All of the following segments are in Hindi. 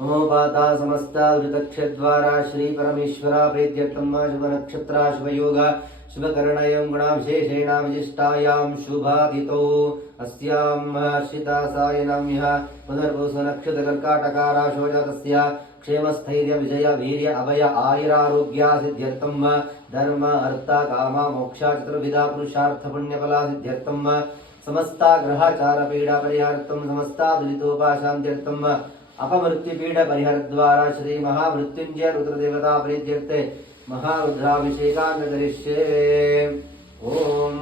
ममोपाता समस्ता ऋतक्षद्वारा श्री परमेश्वरा प्रीत्यर्थम शुभ नक्षत्रा शुभ योग शुभ करणयं गुणाविशेषेण विशिष्टायां शुभादितौ अस्यां हर्षिता सायनाम्यः पुनर्वसु नक्षत्र कर्काटकारा शोजातस्य क्षेमस्थैर्य विजय वीर्य अभय आयुरारोग्या सिद्ध्यर्थं धर्म अर्थ काम मोक्ष चतुर्विधा पुरुषार्थ पुण्यफला सिद्ध्यर्थं समस्ता ग्रहचार पीडा परिहार्थं समस्ता दुरितोपाशान्त्यर्थं अपमृत्युपीड परिहरद्वारा श्री महामृत्युंजय रुद्रदेवता प्रीत्यर्थे महारुद्राभिषेकान् करिष्ये। ओम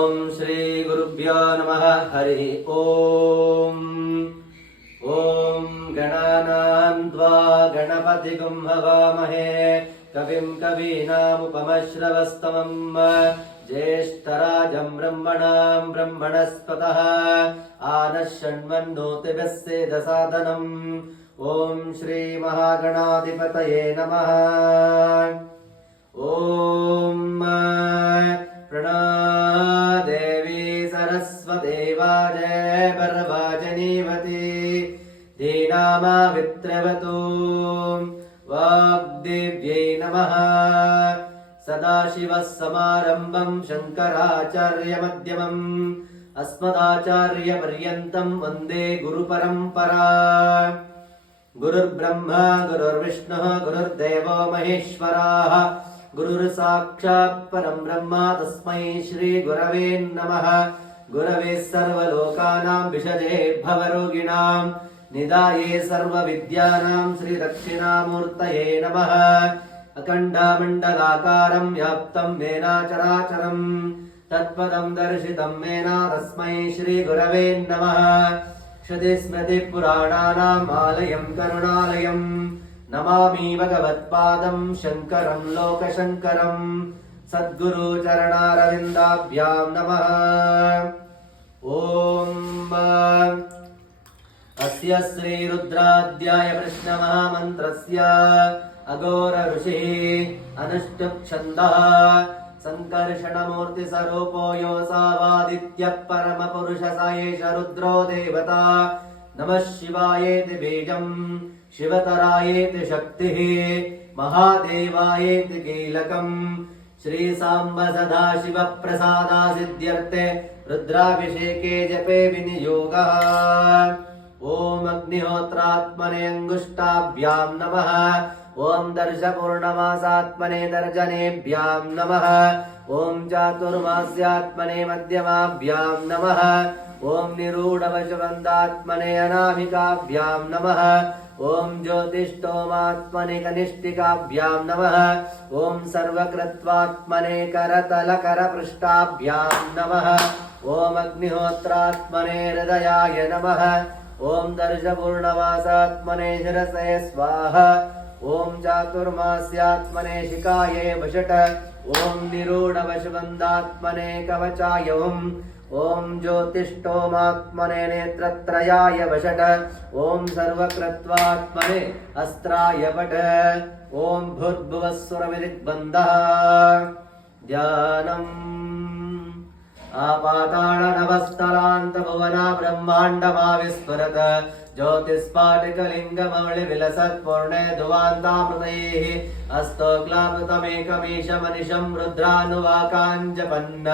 ओम श्री गुरुभ्यो नमः हरि ओम ओम गणानां त्वा गणपतिगुं हवामहे कविं कवीनामुपमश्रवस्तमं ज्येष्ठराजं ब्रह्मणां ब्रह्मणस्पतः आनश्शृण्वन्नोतिभिः सेदसादनम् ओम श्री महागणाधिपतये नमः। ओम देवी सरस्वती वाजय पर्वाजनीवती दीनामावित्रवतु वाग्देव्यै नमः। सदाशिवः समारम्भं शङ्कराचार्यमध्यमम् अस्मदाचार्यपर्यन्तं वन्दे गुरुपरम्परा। गुरुर्ब्रह्मा गुरुर्विष्णुः गुरुर्देवो महेश्वरः गुरुर्साक्षात् परं ब्रह्म तस्मै श्री गुरवे नमः। गुरवे सर्वलोकानां विषजे भवरोगिणां निदाये सर्वविद्यानां श्री दक्षिणामूर्तये नमः। अखण्डमण्डलाकारं व्याप्तं येन चराचरं तत्पदं दर्शितं येन तस्मै श्री गुरवे नमः। श्रुतिस्मृतिपुराणानाम् आलयं करुणालयम् नमामि भगवत्पादं शङ्करं लोकशङ्करं सद्गुरु चरणारविन्दाभ्यां नमः। ॐ अस्य श्री रुद्राध्याय प्रश्नमहामन्त्रस्य अघोर ऋषिः अनुष्टुप् छन्दः संकर्षणमूर्तिस्वरूपो योऽसावादित्यः परमपुरुष स एष रुद्रो देवता। नमः शिवायेति बीजम् शिवतरायेति शक्तिः महादेवायेति कीलकम् श्री सांब सदा शिव प्रसादा सिद्ध्यर्थे रुद्राभिषेके जपे विनियोगः। ओम अग्निहोत्रात्मने अंगुष्टाभ्यां नमः। ओम दर्शपूर्णमासात्मने दर्जनेभ्यां नमः। ओम चातुर्मास्यात्मने मध्यमाभ्यां नमः। ओम निरूढवशवन्दात्मने अनामिकाभ्यां नमः। ओम ज्योतिष्ठोमात्मने कनिष्ठिकाभ्यां नमः। ओम सर्वकृत्वात्मने करतलकरपृष्ठाभ्यां नमः। ओम अग्निहोत्रात्मने हृदयाय नमः। ओम दर्शपूर्णमासात्मने शिरसे स्वाहा। ओम चातुर्मास्यात्मने शिखाये वषट। ओम निरूढवशवन्दात्मने कवचाय ओम ज्योतिष्ठोमात्मने नेत्रत्रयाय वषट। ओम सर्वकृत्वात्मने अस्त्राय वट। ओम भूर्भुवस्सुरविदिग्बन्धः ध्यानम्। आपाताळनभस्तरान्तभुवना ब्रह्माण्डमाविस्फुरत् ज्योतिस्फाटिकलिङ्गमौलिविलसत्पूर्णे धुवान्तामृतैः अस्तोक्लामृतमेकमीशमनिशं रुद्रानुवाकाञ्जपन्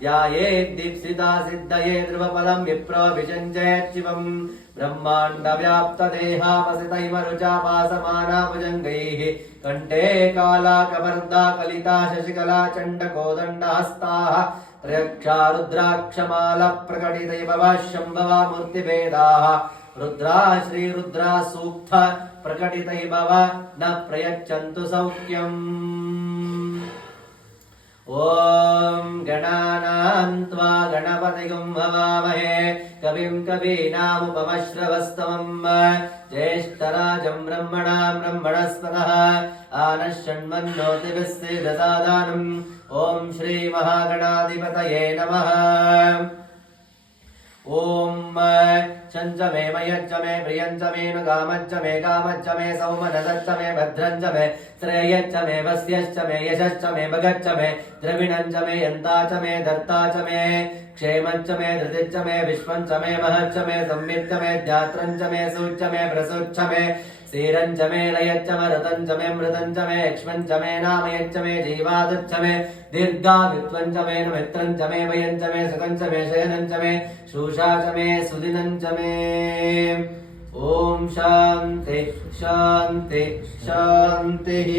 ध्यायेत् दीप्सिता सिद्धये ध्रुवपदं विप्रोऽभिषञ्चयत् शिवम् ब्रह्माण्डव्याप्तदेहापसितैमरुचापासमाना भुजङ्गैः कण्ठे कालाकवर्धा कलिता शशिकला चण्डकोदण्डहस्ताः त्रयक्षा रुद्राक्षमालः प्रकटितैभवः शम्भवा मूर्तिभेदाः रुद्रा श्रीरुद्रा सूक्त प्रकटितैभव न प्रयच्छन्तु सौख्यम् ॐ गणानां त्वा गणपतिगुं हवामहे कविं कवीनामुपमश्रवस्तमम् ज्येष्ठराजं ब्रह्मणां ब्रह्मणस्पतः आनश्शन्मन्नोतिभिस्सेदसादानम् ॐ श्रीमहागणाधिपतये नमः ॐ चञ्च मे मयच्च मे प्रियञ्च मे नुगामच्च मे कामच्च मे सौमनसच्च मे भद्रञ्च मे श्रेयश्च मे वस्यश्च मे यशश्च मे भगच्च मे द्रविणञ्च मे यन्ता च मे धर्ता च मे क्षेमञ्च मे धृतिश्च मे विश्वञ्च मे महच्च मे संवित्त मे ध्यात्रञ्च मे सूच्च मे प्रसूच्च मे सीरञ्च मे लयच्च मे रतञ्च मे मृतञ्च मे क्ष्मञ्च मे नामयच्च मे जीवादच्च मे दीर्घायुत्वञ्च मे मित्रञ्च मे वयञ्च मे सुखञ्च मे शयनञ्च मे शूषा च मे सुदिनञ्च मे ॐ शान्ति शान्ति शान्तिः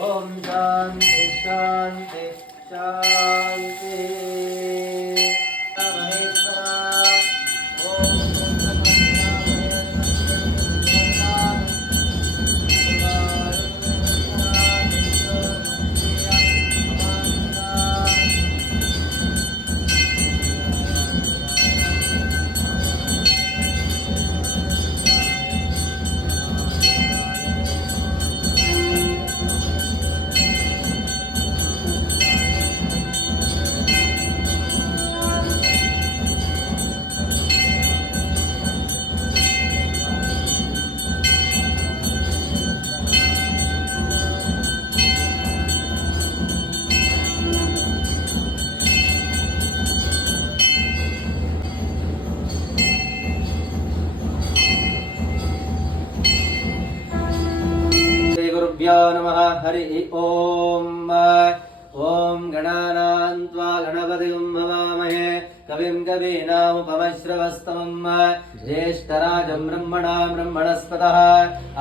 ओम शांति शांति शांति। नमः। हरि ओम। ओम गणानां त्वा गणपतिं हवामहे कविं कवीनामुपमश्रवस्तमं ज्येष्ठराजं ब्रह्मणां ब्रह्मणस्पतः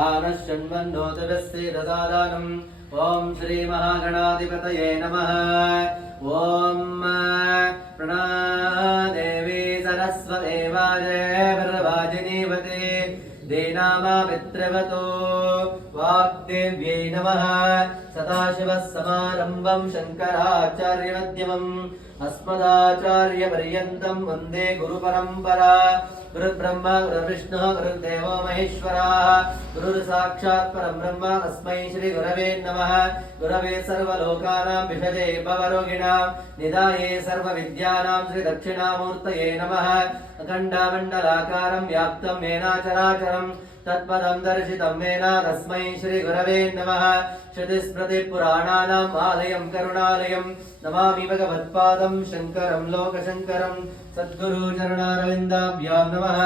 आनश्चन्वन्नोतिभिस्सेदसादानम्। ओम श्री महागणाधिपतये नमः। ओम प्रणादेवी सरस्वती वाजे वरवाजिनीवते देनामा पितृवतो वाग्देव्यै नमः। सदाशिवः समारम्भं शङ्कराचार्यमध्यमम् अस्मदाचार्यपर्यन्तं वन्दे गुरुपरम्परा। गुरुर्ब्रह्मा गुरुर्विष्णुः गुरुर्देवो महेश्वरः गुरुर्साक्षात् परं ब्रह्म तस्मै श्री गुरवे नमः। गुरवे सर्वलोकानां विषजे भवरोगिणां निधाये सर्वविद्यानां श्री दक्षिणामूर्तये नमः। अखण्डमण्डलाकारं व्याप्तं येन चराचरं तत्पदं दर्शितं येन तस्मै श्री गुरवे नमः। श्रुतिस्मृतिपुराणानाम् आलयं करुणालयं नमामि भगवत्पादं शङ्करं लोकशङ्करं। सद्गुरुचरणारविन्दाभ्यां नमः।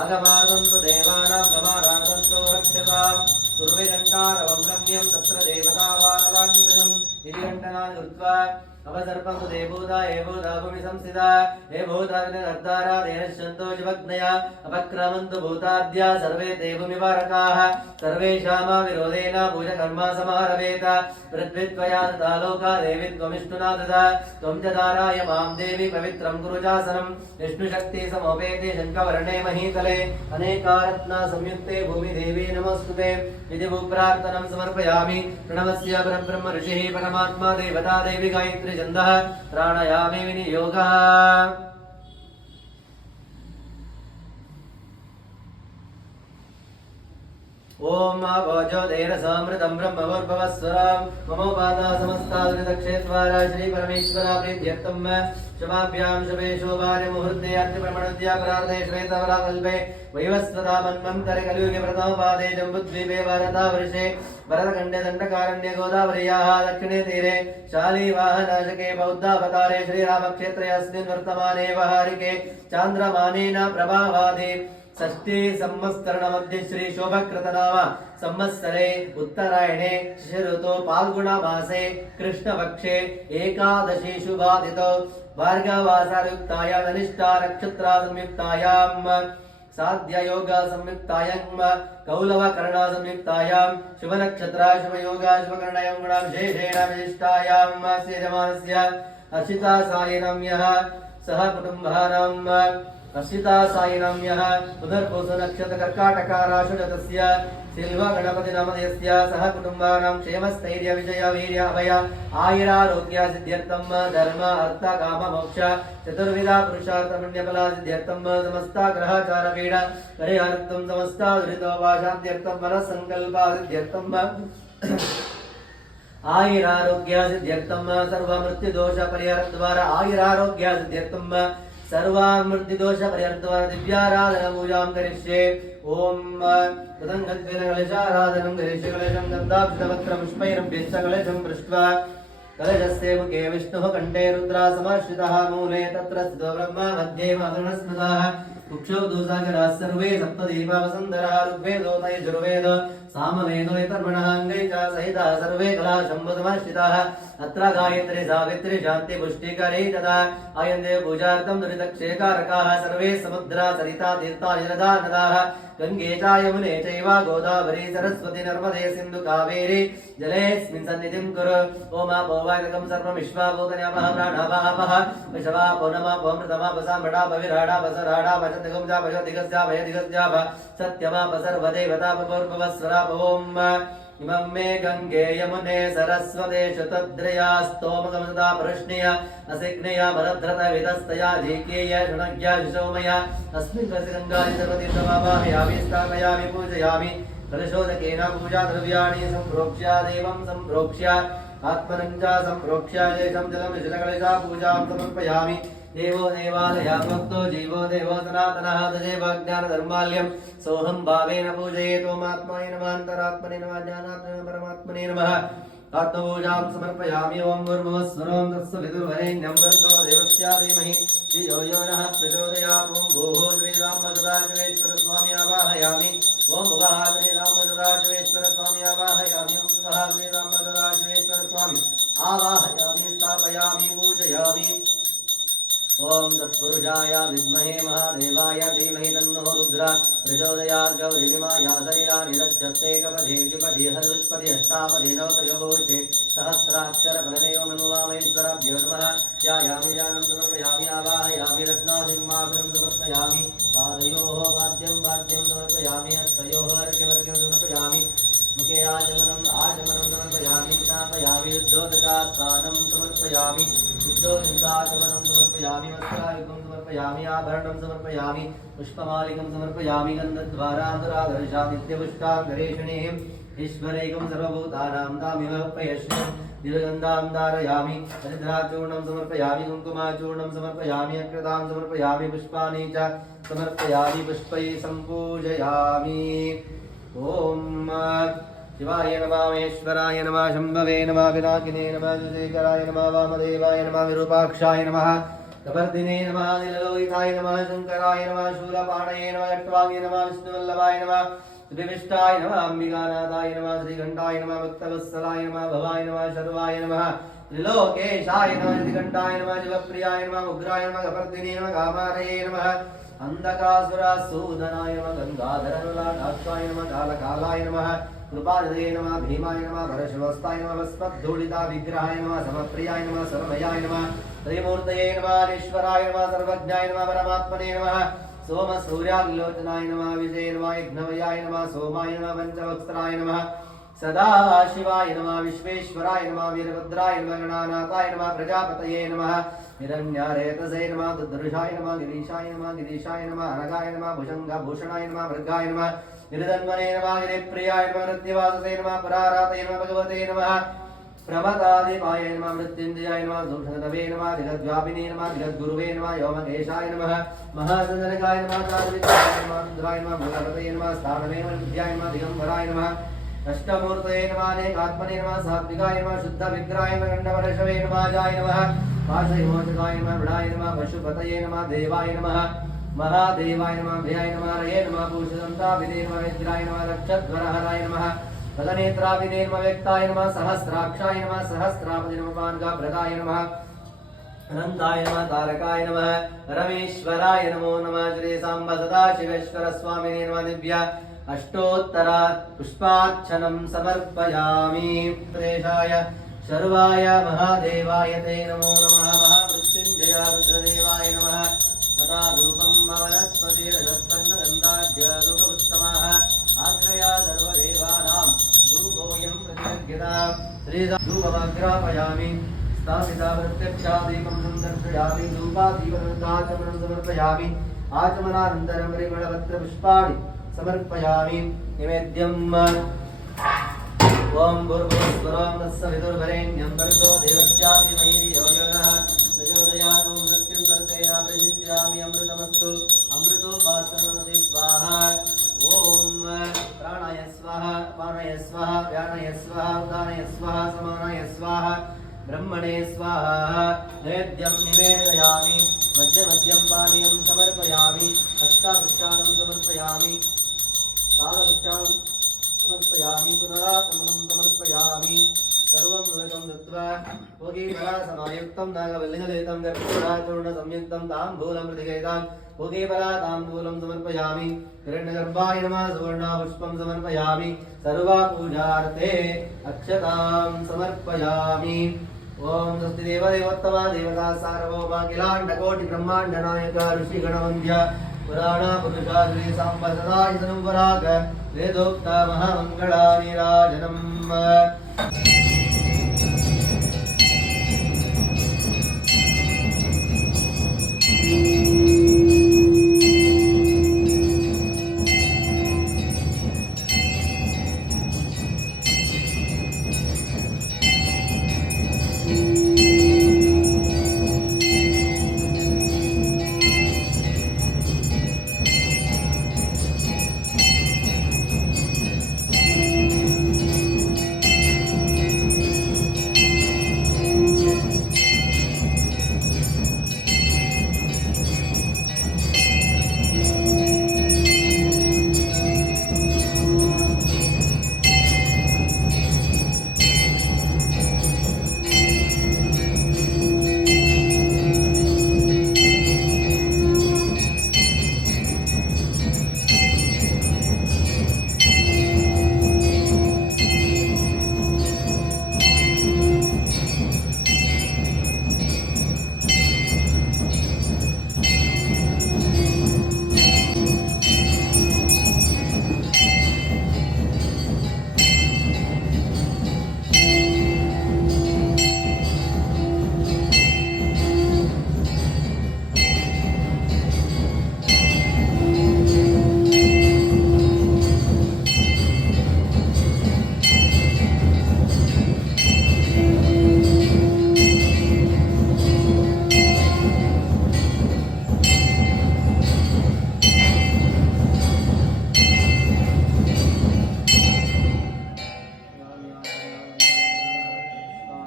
आगमार्गं तु देवानां गमानार्गं तु रक्षताम्। गुरुविघण्टारवं रम्यं तत्र देवतावानलाञ्छनं हिरिघण्टनानि कृत्वा अवसर्पं देवूता एवूता भूमि संस्थिता हे भूताग्निर्धारा देनश्चन्दो जीवग्नया अपक्रमन्तु भूताद्या सर्वे देवमिवारकाः। सर्वेषामाविरोधेन पूजकर्मा समारभेत। पृथ्वीत्वया दता लोका देवी त्वमिष्णुना दता। त्वं च धाराय मां देवी पवित्रं कुरु चासनं। विष्णुशक्ति समोपेते शङ्खवर्णे महीतले अनेकारत्ना संयुक्ते भूमिदेवी नमोऽस्तुते। इति भूप्रार्थनं समर्पयामि। प्रणवस्य परब्रह्म ऋषिः परमात्मा देवता देवी गायत्री छन्दः प्राणायामे विनियोगः। ओम भोजोदेरसामृतं ब्रह्मभूर्भुवस्वरं ममोपादा समस्तादक्षेत्वारा श्री परमेश्वरा प्रीत्यर्थं शुभाभ्यां शुभे शोभाय मुहूर्ते अर्चप्रमणद्या प्रार्थे श्वेतवराकल्पे वैवस्वता मन्वन्तरे कलियुगे प्रथमपादे जम्बुद्वीपे भारतावर्षे भरतखण्डे दण्डकारण्ये गोदावर्याः दक्षिणे तीरे शालीवाहनाशके बौद्धावतारे श्रीरामक्षेत्रे अस्मिन् वर्तमाने वहारिके चान्द्रमानेन प्रभावादे षष्ठी संवत्सरण मध्य श्री शोभकृतनाम संवत्सरे उत्तरायणे शिशिरऋतौ फाल्गुण मासे कृष्णपक्षे एकादशी शुभादितो भार्गवासरयुक्तायां अनिष्टा नक्षत्रा संयुक्तायां साध्य योग संयुक्तायां कौलवकर्णा संयुक्तायां शुभ नक्षत्रा शुभ योग शुभ कर्णयां गुणा विशेषेण विशिष्टायां सेजमानस्य अर्चिता सायनं यः सह कुटुम्बानां अर्चिता सायनं यः पुनर्पूस नक्षत्र कर्काटकाराशुजतस्य सिल्वा गणपति नामधेयस्य सह कुटुम्बानां क्षेमस्थैर्य विजय वीर्य अभय आयुरारोग्य सिद्ध्यर्थं धर्म अर्थ काम मोक्ष चतुर्विधा पुरुषार्थ पुण्यफला सिद्ध्यर्थं समस्ता ग्रहचार पीडा परिहार्थं समस्ता दुरितोपशान्त्यर्थं मनस्संकल्पा सिद्ध्यर्थं आयुरारोग्य सिद्ध्यर्थं सर्वमृत्युदोष परिहारद्वारा आयुरारोग्य सिद्ध्यर्थं सर्वामृत्युदोष परिहर्तुं दिव्याराधना पूजां करिष्ये। ओम तदङ्गद्विनकलशाराधनं करिष्ये। कलशं गन्धाक्षतवक्त्रं पुष्पैरभ्यश्च कलशं पृष्ट्वा कलशस्य मुखे विष्णुः कण्ठे रुद्रा समाश्रितः मूले तत्र स्थितो ब्रह्मा मध्ये मधुनस्मृतः कुक्षौ दोसागराः सर्वे सप्तदीपावसुन्धरः ऋग्वेदो यजुर्वेदो सामवेदो यतर्वणः अङ्गै च सहितः सर्वे कलाशम्भुसमाश्रिताः अत्र गायत्री सावित्री शांति पुष्टिकरी तथा अयं देव पूजार्थं दुरितक्षयकारकाः सर्वे समुद्रा सरिता तीर्था निरदा नदाः गंगे च यमुने चैव गोदावरी सरस्वती नर्मदे सिन्धु कावेरी जलेऽस्मिन् सन्निधिं कुरु ओम भोवागकं सर्वं विश्वाभूतनमः प्राणापापः विश्वापो नमः मृतमापसामृडाप विराडाप सराडाप चन्द्रगुंजाप ज्योतिगस्याप यदिगस्याप सत्यमाप सर्वदेवतापपूर्वस्वराप ओम इमं मे गंगे यमुने सरस्वते शतद्रयास्तोमकमसदा प्रश्नय असिग्नया मरध्रत विदस्तया झीकेय शुनज्ञा शिशोमया अस्मिन् वसि गंगादि सर्वतीर्थमावाहयामि स्थापयामि पूजयामि कलशोदकेन पूजा द्रव्याणि सम्प्रोक्ष्य देवं सम्प्रोक्ष्य आत्मनं च सम्प्रोक्ष्य येषं जलं जलकलशा पूजां समर्पयामि देवो देवालया भक्तो जीवो देवो सनातनः तदेव ज्ञानधर्माल्यं सोऽहं भावेन पूजयेतो मात्माय नमः अन्तरात्मने नमः ज्ञानात्मने नमः परमात्मने नमः आत्मपूजां समर्पयामि ओं भूर्भुवस्सुरो तत्सवितुर्वरेण्यं भर्गो देवस्य धीमहि धियो यो नः प्रचोदयात् ओं भूः श्रीरामसदाशिवेश्वर स्वामी आवाहयामि ओं भुवः श्रीरामसदाशिवेश्वर स्वामी आवाहयामि ओं भुवः श्रीरामसदाशिवेश्वर स्वामी आवाहयामि स्थापयामि पूजयामि ओम तत्पुरुषाय विद्महे महादेवाय धीमहि तन्नो रुद्रः प्रचोदयात् गौरीमाया शरीराणि रक्षते कपदे द्विपदे हनुष्पदे अष्टापदे नवत्रयोगोचे सहस्राक्षर फलमेव मन्वामेश्वराभ्यो नमः ध्यायामि ध्यानं समर्पयामि आवाहयामि रत्नासिंहासनं समर्पयामि पादयोः वाद्यं समर्पयामि हस्तयोः अर्घ्यमर्घ्यं समर्पयामि मुखे आचमनं समर्पयामि स्थापयामि उद्धोदकास्थानं समर्पयामि उद्धोदकाचमनं समर्पयामि वस्त्रायुगं समर्पयामि आभरणं समर्पयामि पुष्पमालिकं समर्पयामि गन्धद्वारान्तरादर्शामि नित्यपुष्टाङ्गरेषणीम् ईश्वरैकं सर्वभूतानां तामिव पयश्वं दिवगन्धां धारयामि हरिद्राचूर्णं समर्पयामि कुङ्कुमाचूर्णं समर्पयामि अक्षतां समर्पयामि पुष्पाणि च समर्पयामि पुष्पैः सम्पूजयामि ओम शिवाय नमः महेश्वराय नमः शंभवे नमः विनाकिने नमः जुशेखराय नमः वामदेवाय नमः विरूपाक्षाय नमः कपर्दिने नमः नीललोहिताय नमः शंकराय नमः शूलपाणये नमः लट्वांगे नमः विष्णुवल्लभाय नमः त्रिविष्टाय नमः अंबिकानाथाय नमः श्रीकंठाय नमः भक्तवत्सलाय नमः भवाय नमः शर्वाय नमः त्रिलोकेशाय नमः श्रीकंठाय नमः शिवप्रियाय नमः उग्राय नमः कपर्दिने नमः कामारये नमः अंधकासुरासूदनाय नमः गंगाधरनुलाटाक्षाय नमः कालकालाय नमः कृपानिधये नमः भीमाय नमः भरशिवस्ताय नमः भस्मद्धूलिता विग्रहाय नमः समप्रियाय नमः सर्वमयाय नमः त्रिमूर्तये नमः ईश्वराय नमः सर्वज्ञाय नमः परमात्मने नमः सोम सूर्यालोचनाय नमः विजय नमः यज्ञमयाय नमः सोमाय नमः पंचवक्त्राय नमः सदाशिवाय नमः विश्वेश्वराय नमः वीरभद्राय नमः गणानाथाय नमः प्रजापतये नमः हिरण्यारेतसे नमः दुर्दर्शाय नमः गिरीशाय नमः अनगाय नमः भुजंगभूषणाय नमः भृगाय नमः गिरिधन्वने नमः गिरिप्रियाय नमः नृत्यवाससे नमः परारातये नमः भगवते नमः प्रमदादिपाय नमः मृत्युंजयाय नमः दूषणवे नमः जगद्व्यापिने नमः जगद्गुरुवे नमः योमकेशाय नमः महासंजनकाय नमः कालविद्याय नमः रुद्राय नमः भगवते नमः स्थानवे नमः विद्याय नमः दिगंबराय नमः अष्टमूर्तये नमः अनेकात्मने नमः सात्विकाय नमः शुद्ध विग्रहाय नमः गंडवरशवे नमः जाय नमः पाशविमोचकाय नमः मृडाय नमः पशुपतये नमः देवाय नमः महादेवाय नमः भयाय नमः रये नमः भूषदन्ताभिधे नमः विद्राय नमः रक्षध्वरहराय नमः पदनेत्राभिधे नमः व्यक्ताय नमः सहस्राक्षाय नमः सहस्रापदे नमः पानकाभ्रताय नमः अनंताय नमः तारकाय नमः परमेश्वराय नमो नमः श्री सांब सदाशिवेश्वर स्वामिने नमः दिव्य अष्टोत्तरा पुष्पार्चनं समर्पयामि प्रदेशाय शर्वाय महादेवाय ते नमो नमः महामृत्युंजय रुद्रदेवाय नमः मदारूपं वनस्पतिरजत्पन्नगन्धाढ्यरूपमुत्तमः आग्रया सर्वदेवानां धूपोऽयं प्रतिज्ञतां श्रीधूपमग्रापयामि स्थापिता प्रत्यक्षादीपं सन्दर्शयामि धूपादीपवृन्दाचमनं समर्पयामि आचमनानन्तरं परिमलपत्रपुष्पाणि समर्पयामि निवेद्यम् ओम भूर्भुवस्सुरं तत्सवितुर्वरेण्यं भर्गो देवस्य धीमहि धियो यो नः प्रचोदयात् ॐ मृत्युं वर्धया प्रचित्यामि अमृतमस्तु अमृतोपासनमति स्वाहा ओम प्राणाय स्वाहा अपानाय स्वाहा व्यानाय स्वाहा उदानाय स्वाहा समानाय स्वाहा ब्रह्मणे स्वाहा नैवेद्यं निवेदयामि मध्यमध्यं पानीयं समर्पयामि अष्टाभिष्टानं समर्पयामि तालभिष्टानं समर्पयामि पुनरागमनं समर्पयामि सर्वं सुलकं दत्त्वा भोगीफलासमायुक्तं नागवल्लिनलेतं गर्भचूर्णसंयुक्तं ताम्बूलं प्रतिगयितां भोगीफलाताम्बूलं समर्पयामि हिरण्यगर्भाय नमः सुवर्णपुष्पं समर्पयामि सर्वपूजार्थे अक्षतां समर्पयामि ओम स्वस्ति देवदेवोत्तमा देवता सार्वभौमा अखिलाण्डकोटि ब्रह्माण्ड नायक ऋषिगणवन्द्य पुराण पुरुषाद्रि सांब सदा तनुवराग वेदोक्त महामंगला नीराजनम्